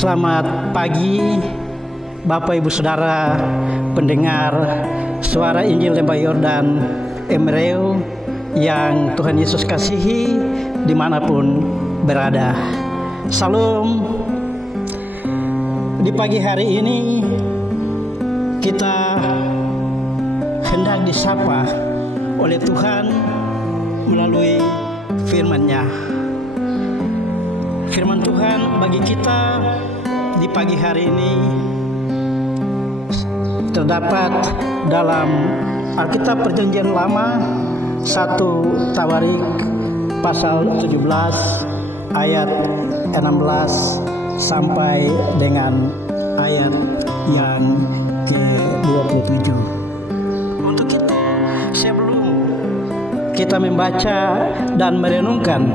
Selamat pagi Bapak Ibu Saudara pendengar Suara Injil Lembah Yordan Emreu yang Tuhan Yesus kasihi dimanapun berada. Salam. Di pagi hari ini kita hendak disapa oleh Tuhan melalui firman-Nya. Firman Tuhan bagi kita di pagi hari ini terdapat dalam Alkitab Perjanjian Lama 1 Tawarik pasal 17 ayat 16 sampai dengan ayat yang ke-27. Untuk itu, sebelum kita membaca dan merenungkan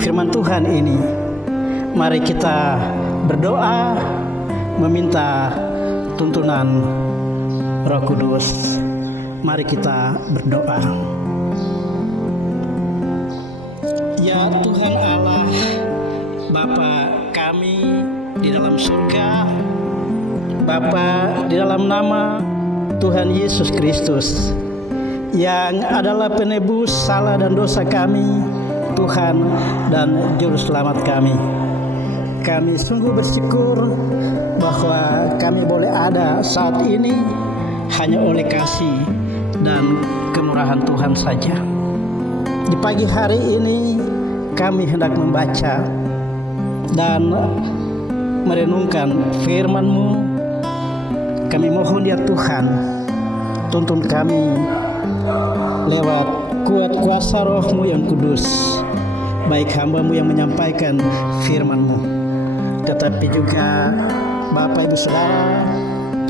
firman Tuhan ini, mari kita berdoa meminta tuntunan Roh Kudus. Mari kita berdoa. Ya Tuhan Allah, Bapa kami di dalam surga, Bapa di dalam nama Tuhan Yesus Kristus yang adalah penebus salah dan dosa kami, Tuhan dan Juru Selamat kami. Kami sungguh bersyukur bahwa kami boleh ada saat ini hanya oleh kasih dan kemurahan Tuhan saja. Di pagi hari ini kami hendak membaca dan merenungkan firman-Mu. Kami mohon ya Tuhan, tuntun kami lewat kuat kuasa Roh-Mu yang kudus, baik hamba-Mu yang menyampaikan firman-Mu, tetapi juga Bapak Ibu Saudara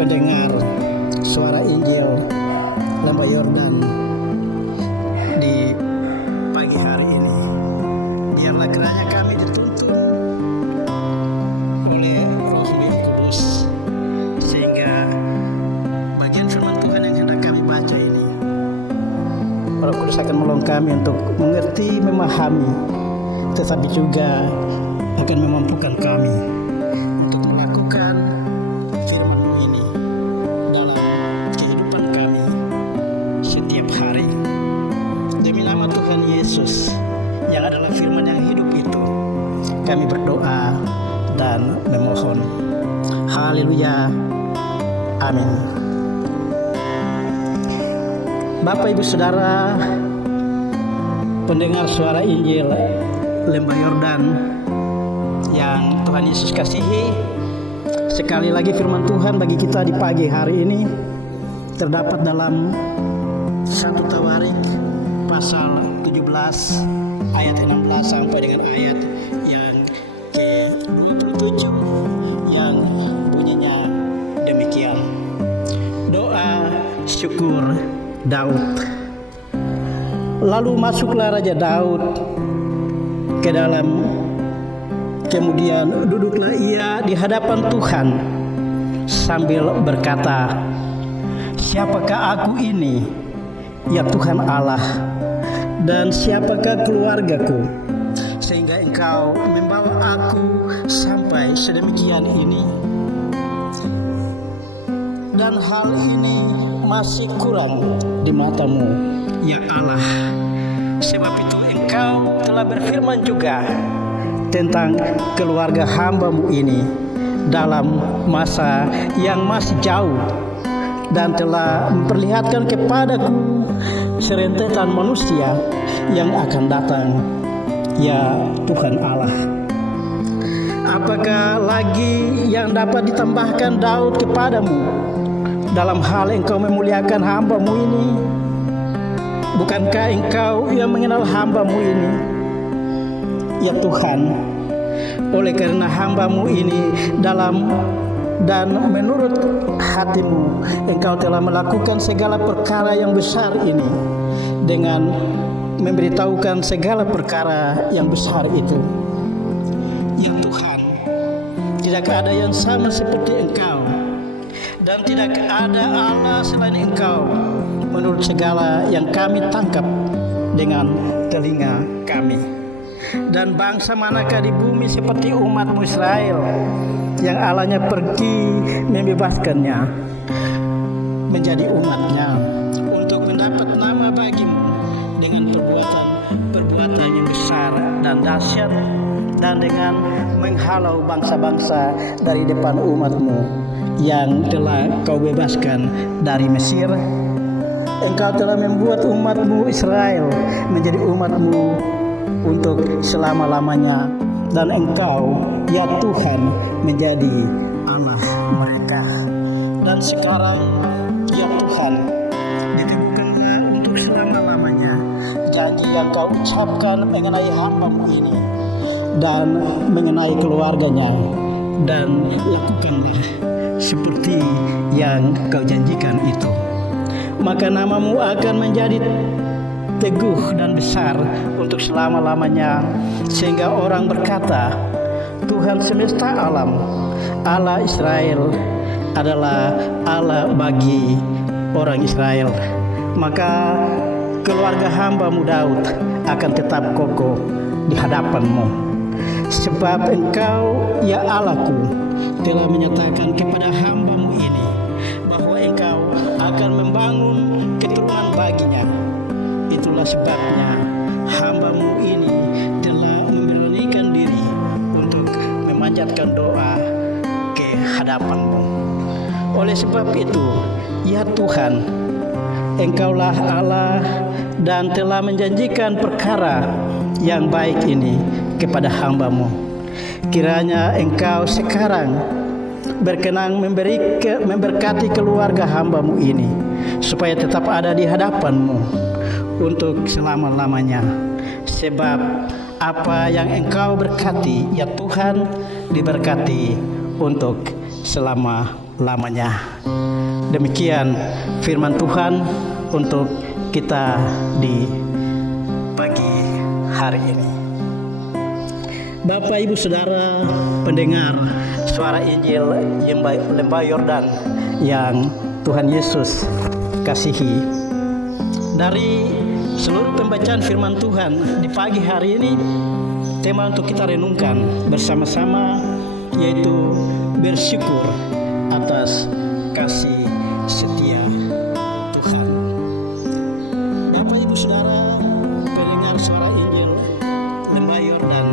pendengar Suara Injil Lembah Yordan di pagi hari ini. Biarlah kiranya kami dituntun oleh Roh-Mu yang kudus, sehingga bagian firman Tuhan yang hendak kami baca ini, Roh Kudus akan menolong kami untuk mengerti, memahami, tetapi juga akan memampukan kami untuk melakukan firman-Mu ini dalam kehidupan kami setiap hari. Demi nama Tuhan Yesus yang adalah firman yang hidup itu, kami berdoa dan memohon. Haleluya. Amin. Bapak Ibu Saudara pendengar Suara Injil Lembah Yordan yang Tuhan Yesus kasihi, sekali lagi firman Tuhan bagi kita di pagi hari ini terdapat dalam 1 Tawarik pasal 17 ayat 16 sampai dengan ayat yang ke-27 yang bunyinya demikian. Doa syukur Daud. Lalu masuklah Raja Daud ke dalam, kemudian duduklah ia di hadapan Tuhan sambil berkata, siapakah aku ini, ya Tuhan Allah, dan siapakah keluargaku, sehingga Engkau membawa aku sampai sedemikian ini, dan hal ini masih kurang di mata-Mu, ya Allah. Sebab itu Engkau telah berfirman juga tentang keluarga hamba-Mu ini dalam masa yang masih jauh, dan telah memperlihatkan kepadaku serentetan manusia yang akan datang, ya Tuhan Allah. Apakah lagi yang dapat ditambahkan Daud kepadamu dalam hal Engkau memuliakan hamba-Mu ini? Bukankah Engkau yang mengenal hamba-Mu ini, ya Tuhan? Oleh karena hamba-Mu ini dalam dan menurut hati-Mu, Engkau telah melakukan segala perkara yang besar ini dengan memberitahukan segala perkara yang besar itu. Ya Tuhan, tidak ada yang sama seperti Engkau, dan tidak ada Allah selain Engkau menurut segala yang kami tangkap dengan telinga kami. Dan bangsa manakah di bumi seperti umatmu Israel, yang Allahnya pergi membebaskannya menjadi umatnya, untuk mendapat nama bagimu dengan perbuatan yang besar dan dahsyat, dan dengan menghalau bangsa-bangsa dari depan umatmu yang telah kau bebaskan dari Mesir. Engkau telah membuat umatmu Israel menjadi umatmu untuk selama-lamanya, dan Engkau, ya Tuhan, menjadi Allah mereka. Dan sekarang, ya Tuhan, diteguhkanlah untuk selama-lamanya janji yang Kau ucapkan mengenai hamba-Mu ini dan mengenai keluarganya, dan lakukanlah seperti yang Kau janjikan itu. Maka nama-Mu akan menjadi teguh dan besar untuk selama-lamanya, sehingga orang berkata, Tuhan semesta alam, Allah Israel adalah Allah bagi orang Israel. Maka keluarga hamba-Mu Daud akan tetap kokoh di hadapan-Mu, sebab Engkau, ya Allahku, telah menyatakan kepada hamba-Mu ini bahwa Engkau akan membangun keturunan baginya. Itulah sebabnya hamba-Mu ini telah memberanikan diri untuk memanjatkan doa ke hadapan-Mu. Oleh sebab itu, ya Tuhan, Engkaulah Allah dan telah menjanjikan perkara yang baik ini kepada hamba-Mu. Kiranya Engkau sekarang berkenan memberkati keluarga hamba-Mu ini, supaya tetap ada di hadapan-Mu untuk selama-lamanya. Sebab apa yang Engkau berkati, ya Tuhan, diberkati untuk selama-lamanya. Demikian firman Tuhan untuk kita di pagi hari ini. Bapak, Ibu, Saudara pendengar suara Injil Lembah Yordan yang Tuhan Yesus kasihi, dari seluruh pembacaan firman Tuhan di pagi hari ini, tema untuk kita renungkan bersama-sama yaitu bersyukur atas kasih setia Tuhan. Bapak, Ibu, Saudara pendengar suara Injil Lembah Yordan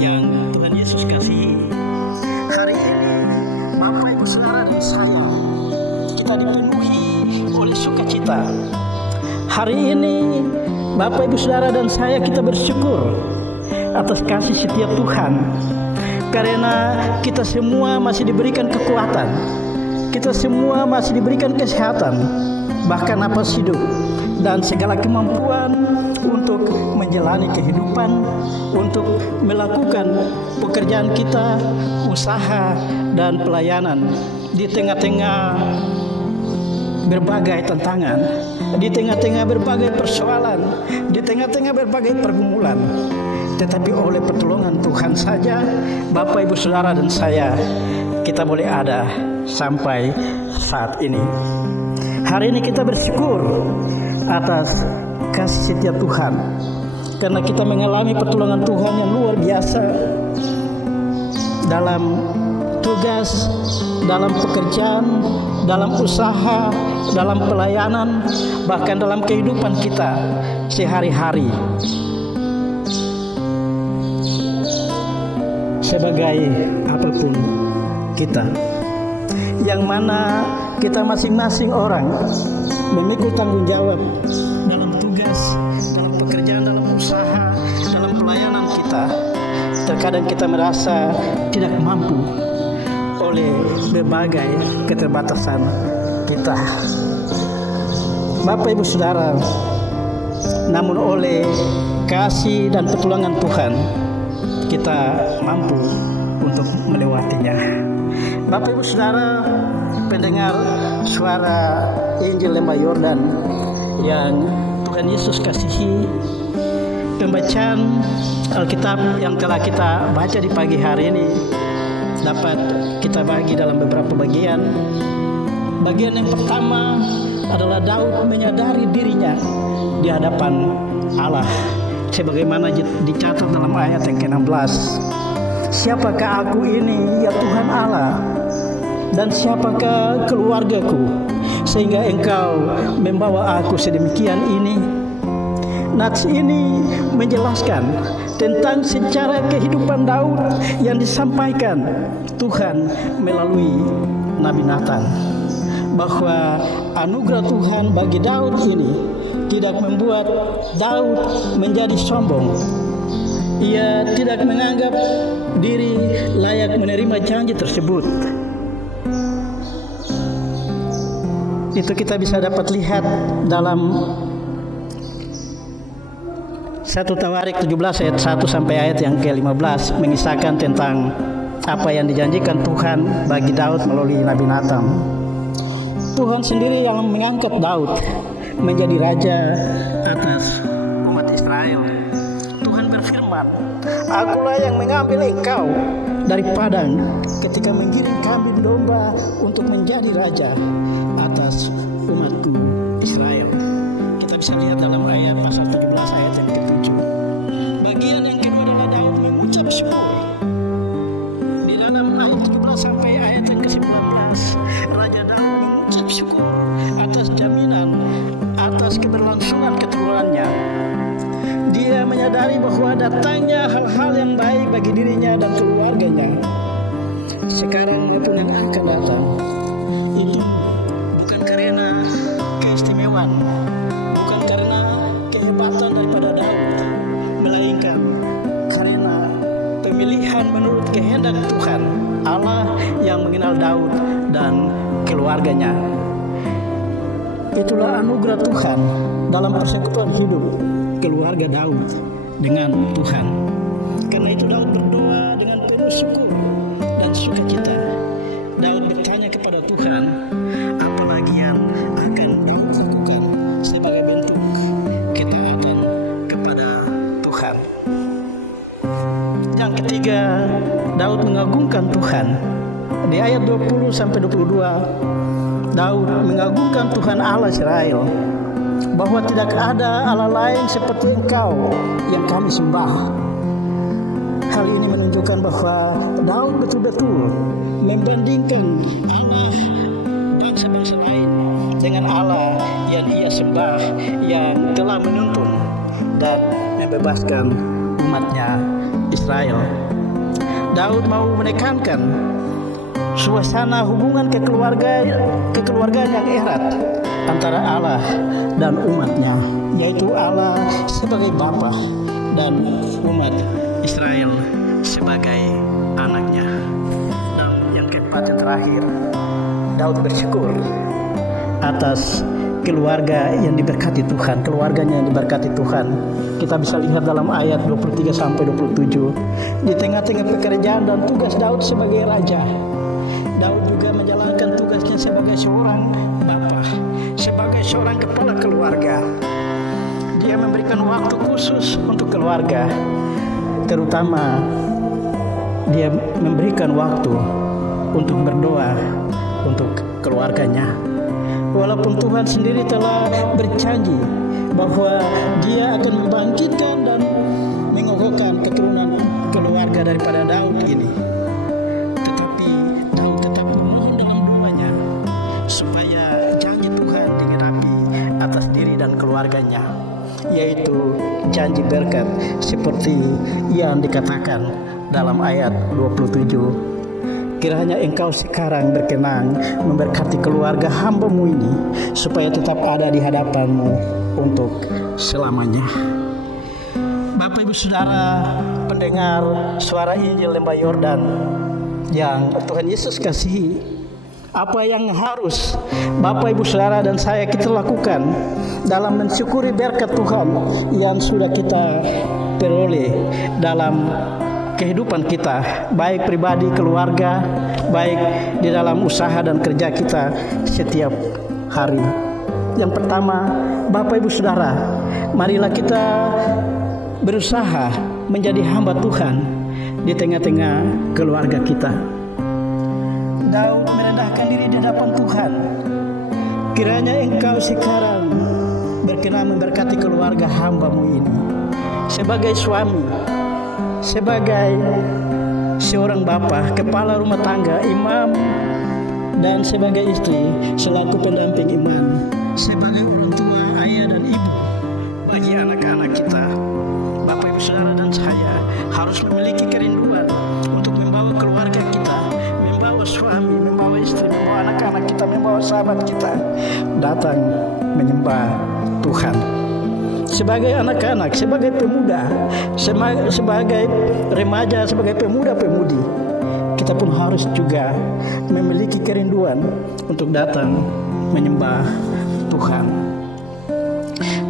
yang Tuhan Yesus kasihi, hari ini Bapak, Ibu, Saudara dan saya, kita dipenuhi oleh sukacita. Hari ini Bapak, Ibu, Saudara dan saya, kita bersyukur atas kasih setia Tuhan, karena kita semua masih diberikan kekuatan, kita semua masih diberikan kesehatan, bahkan napas hidup dan segala kemampuan untuk menjalani kehidupan, untuk melakukan pekerjaan kita, usaha dan pelayanan di tengah-tengah berbagai tantangan, di tengah-tengah berbagai persoalan, di tengah-tengah berbagai pergumulan. Tetapi oleh pertolongan Tuhan saja, Bapak, Ibu, Saudara dan saya, kita boleh ada sampai saat ini. Hari ini kita bersyukur atas kasih setia Tuhan, karena kita mengalami pertolongan Tuhan yang luar biasa dalam tugas, dalam pekerjaan, dalam usaha, dalam pelayanan, bahkan dalam kehidupan kita sehari-hari. Sebagai apapun kita, yang mana kita masing-masing orang memikul tanggung jawab dalam tugas, dalam pekerjaan, dalam usaha, dalam pelayanan kita. Terkadang kita merasa tidak mampu oleh berbagai keterbatasan kita. Bapak, Ibu, Saudara, namun oleh kasih dan pertolongan Tuhan, kita mampu untuk melewatinya. Bapak, Ibu, Saudara pendengar suara Injil Lembah Yordan yang Tuhan Yesus kasihi, pembacaan Alkitab yang telah kita baca di pagi hari ini dapat kita bagi dalam beberapa bagian. Bagian yang pertama adalah Daud menyadari dirinya di hadapan Allah sebagaimana dicatat dalam ayat yang ke-16. Siapakah aku ini, ya Tuhan Allah? Dan siapakah keluargaku, sehingga Engkau membawa aku sedemikian ini? Nats ini menjelaskan tentang secara kehidupan Daud yang disampaikan Tuhan melalui Nabi Nathan, bahwa anugerah Tuhan bagi Daud ini tidak membuat Daud menjadi sombong. Ia tidak menganggap diri layak menerima janji tersebut. Itu kita bisa dapat lihat dalam 1 Tawarik 17 ayat 1 sampai ayat yang ke-15, mengisahkan tentang apa yang dijanjikan Tuhan bagi Daud melalui Nabi Nathan. Tuhan sendiri yang mengangkat Daud menjadi raja atas umat Israel. Tuhan berfirman, "Akulah yang mengambil engkau dari padang ketika menggiring kambing domba untuk menjadi raja atas umatku Israel." Kita bisa lihat dalam ayat pasal 17 ayat yang ke-7. Bagian yang kedua adalah Daud mengucap syukur. Di dalam ayat 17 sampai ayat yang ke-19, Raja Daud mengucap syukur atas jaminan, atas keberlangsungan keturunannya. Dia menyadari bahwa datangnya hal-hal yang baik bagi dirinya dan keluarganya sekarang maupun yang akan datang. Itu bukan karena keistimewaan, bukan karena kehebatan daripada Daud, melainkan karena pemilihan menurut kehendak Tuhan Allah yang mengenal Daud dan keluarganya. Itulah anugerah Tuhan dalam persekutuan hidup keluarga Daud dengan Tuhan. Karena itu Daud berdoa dengan penuh syukur dan sukacita. Daud bertanya kepada Tuhan, apa lagi yang akan Daud lakukan sebagai bentuk ketaatan kepada Tuhan. Yang ketiga, Daud mengagungkan Tuhan. Di ayat 20 sampai 22, Daud mengagungkan Tuhan Allah Israel, bahwa tidak ada Allah lain seperti Engkau yang kami sembah. Hal ini menunjukkan bahwa Daud betul-betul membandingkan Allah bangsa-bangsa lain dengan Allah yang dia sembah, yang telah menuntun dan membebaskan umatnya Israel. Daud mau menekankan suasana hubungan kekeluargaan yang erat antara Allah dan umatnya, yaitu Allah sebagai Bapa dan umat Israel sebagai anaknya. Dan yang keempat yang terakhir, Daud bersyukur atas keluarga yang diberkati Tuhan, keluarganya yang diberkati Tuhan. Kita bisa lihat dalam ayat 23 sampai 27, di tengah-tengah pekerjaan dan tugas Daud sebagai raja, Daud juga menjalankan tugasnya sebagai seorang bapa, sebagai seorang kepala keluarga. Dia memberikan waktu khusus untuk keluarga, terutama dia memberikan waktu untuk berdoa untuk keluarganya. Walaupun Tuhan sendiri telah berjanji bahwa dia akan membangkitkan dan mengokohkan keturunan keluarga daripada Daud ini, tetapi Daud tetap memohon dalam doanya supaya janji Tuhan digenapi atas diri dan keluarganya, yaitu janji berkat seperti yang dikatakan dalam ayat 27. Kiranya Engkau sekarang berkenan memberkati keluarga hamba-Mu ini, supaya tetap ada di hadapan-Mu untuk selamanya. Bapak Ibu Saudara pendengar suara Injil Lembah Yordan yang Tuhan Yesus kasihi, apa yang harus Bapak Ibu Saudara dan saya kita lakukan dalam mensyukuri berkat Tuhan yang sudah kita peroleh dalam kehidupan kita, baik pribadi, keluarga, baik di dalam usaha dan kerja kita setiap hari. Yang pertama, Bapak Ibu Saudara, marilah kita berusaha menjadi hamba Tuhan di tengah-tengah keluarga kita. Daud merendahkan diri di hadapan Tuhan. Kiranya Engkau sekarang berkenan memberkati keluarga hamba-Mu ini, sebagai suami, sebagai seorang bapak, kepala rumah tangga, imam, dan sebagai istri selaku pendamping iman, sebagai orang tua, ayah dan ibu bagi anak-anak kita. Bapak Ibu Saudara dan saya harus memiliki kerinduan untuk membawa keluarga kita, membawa suami, membawa istri, membawa anak-anak kita, membawa sahabat kita datang menyembah Tuhan. Sebagai anak-anak, sebagai pemuda, sebagai remaja, sebagai pemuda-pemudi, kita pun harus juga memiliki kerinduan untuk datang menyembah Tuhan.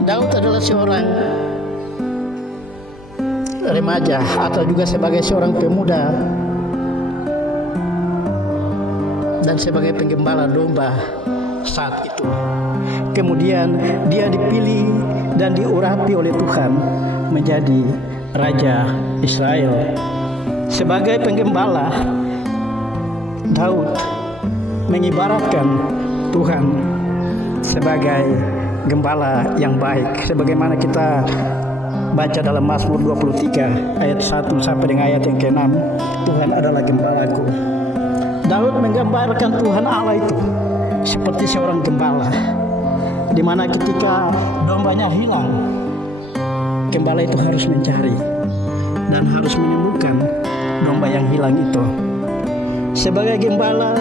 Daud adalah seorang remaja atau juga sebagai seorang pemuda dan sebagai penggembala domba saat itu. Kemudian dia dipilih dan diurapi oleh Tuhan menjadi Raja Israel. Sebagai penggembala, Daud mengibaratkan Tuhan sebagai gembala yang baik, sebagaimana kita baca dalam Mazmur 23 ayat 1 sampai dengan ayat yang ke-6. Tuhan adalah gembalaku. Daud menggambarkan Tuhan Allah itu seperti seorang gembala, di mana ketika dombanya hilang, gembala itu harus mencari dan harus menemukan domba yang hilang itu. Sebagai gembala,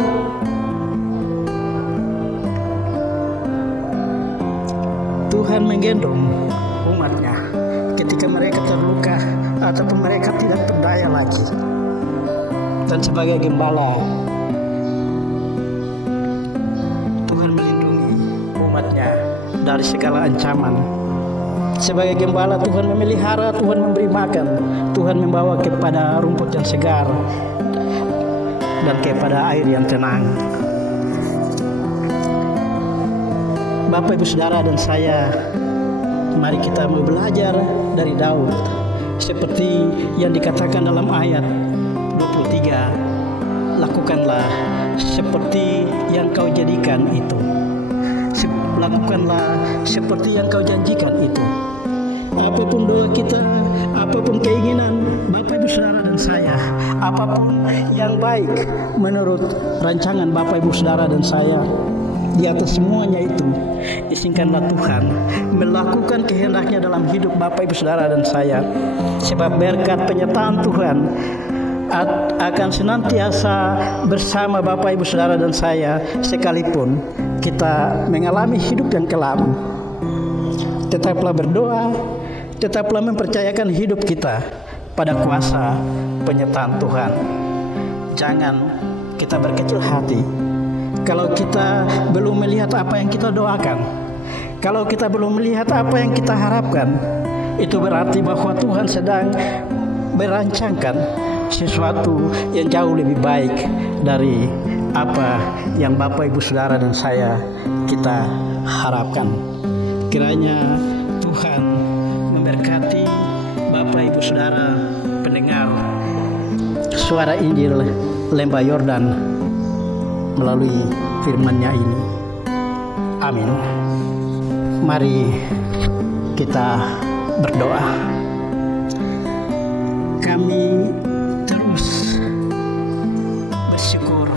Tuhan menggendong umatnya ketika mereka terluka ataupun mereka tidak berdaya lagi. Dan sebagai gembala, Tuhan melindungi umatnya dari segala ancaman. Sebagai gembala, Tuhan memelihara, Tuhan memberi makan, Tuhan membawa kepada rumput yang segar dan kepada air yang tenang. Bapak, Ibu, Saudara dan saya, mari kita mau belajar dari Daud seperti yang dikatakan dalam ayat 23, lakukanlah seperti yang kau jadikan itu, lakukanlah seperti yang kau janjikan itu. Apapun doa kita, apapun keinginan Bapak, Ibu, Saudara dan saya, apapun yang baik menurut rancangan Bapak, Ibu, Saudara dan saya, di atas semuanya itu izinkanlah Tuhan melakukan kehendaknya dalam hidup Bapak, Ibu, Saudara dan saya. Sebab berkat penyertaan Tuhan akan senantiasa bersama Bapak, Ibu, Saudara dan saya sekalipun kita mengalami hidup yang kelam. Tetaplah berdoa, tetaplah mempercayakan hidup kita pada kuasa penyertaan Tuhan. Jangan kita berkecil hati kalau kita belum melihat apa yang kita doakan, kalau kita belum melihat apa yang kita harapkan. Itu berarti bahwa Tuhan sedang merancangkan sesuatu yang jauh lebih baik dari apa yang Bapak, Ibu, Saudara dan saya kita harapkan. Kiranya Tuhan memberkati Bapak, Ibu, Saudara pendengar suara Injil Lembah Yordan melalui firman-Nya ini. Amin. Mari kita berdoa. Kami terus bersyukur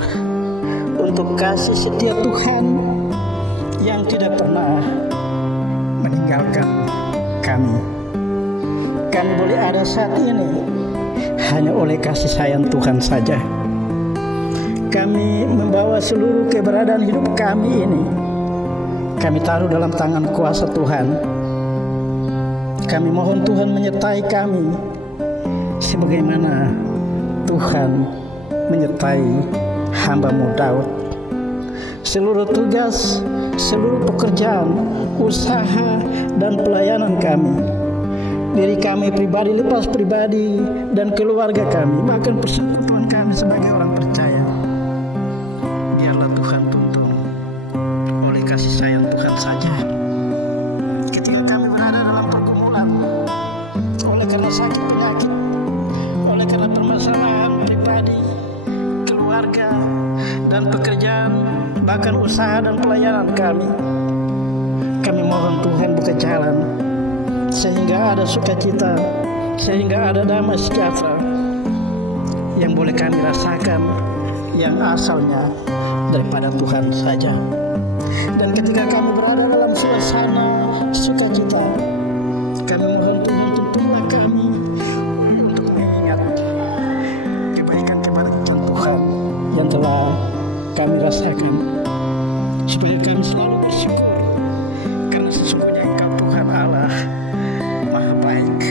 untuk kasih setia Tuhan yang tidak pernah meninggalkan kami. Kami boleh ada saat ini hanya oleh kasih sayang Tuhan saja. Kami membawa seluruh keberadaan hidup kami ini, kami taruh dalam tangan kuasa Tuhan. Kami mohon Tuhan menyertai kami sebagaimana Tuhan menyertai hamba-Mu Daud. Seluruh tugas, seluruh pekerjaan, usaha, dan pelayanan kami, diri kami pribadi lepas pribadi dan keluarga kami, bahkan persekutuan kami sebagai orang percaya, biarlah Tuhan tuntun oleh kasih sayang Tuhan saja. Ketika kami berada dalam pergumulan, oleh karena sakit penyakit, oleh karena permasalahan pribadi, keluarga, dan pekerjaan, bahkan usaha dan pelayanan kami mohon Tuhan buka jalan sehingga ada sukacita, sehingga ada damai sejahtera yang boleh kami rasakan, yang asalnya daripada Tuhan saja. Dan ketika kami berada dalam suasana sukacita, kami mohon Tuhan tuntunlah kami untuk mengingat kebaikan-kebaikan Tuhan yang telah kami rasakan, supaya kami selalu bersyukur, karena sesungguhnya Engkau Tuhan Allah Maha Baik.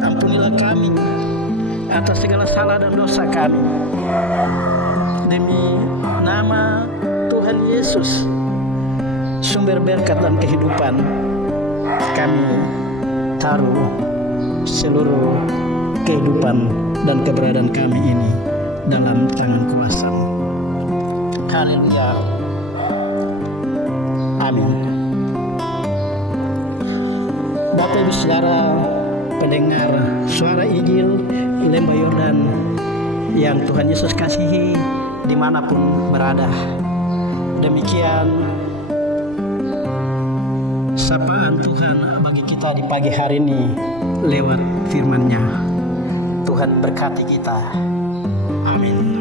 Ampunilah kami atas segala salah dan dosa kami, demi nama Tuhan Yesus, sumber berkat dan kehidupan. Kami taruh seluruh kehidupan dan keberadaan kami ini dalam tangan kuasa-Mu. Haleluya. Amin. Bapak Ibu Saudara pendengar suara Injil Lembah Yordan yang Tuhan Yesus kasihi dimanapun berada, demikian sapaan Tuhan bagi kita di pagi hari ini lewat firman-Nya. Tuhan berkati kita. Amin.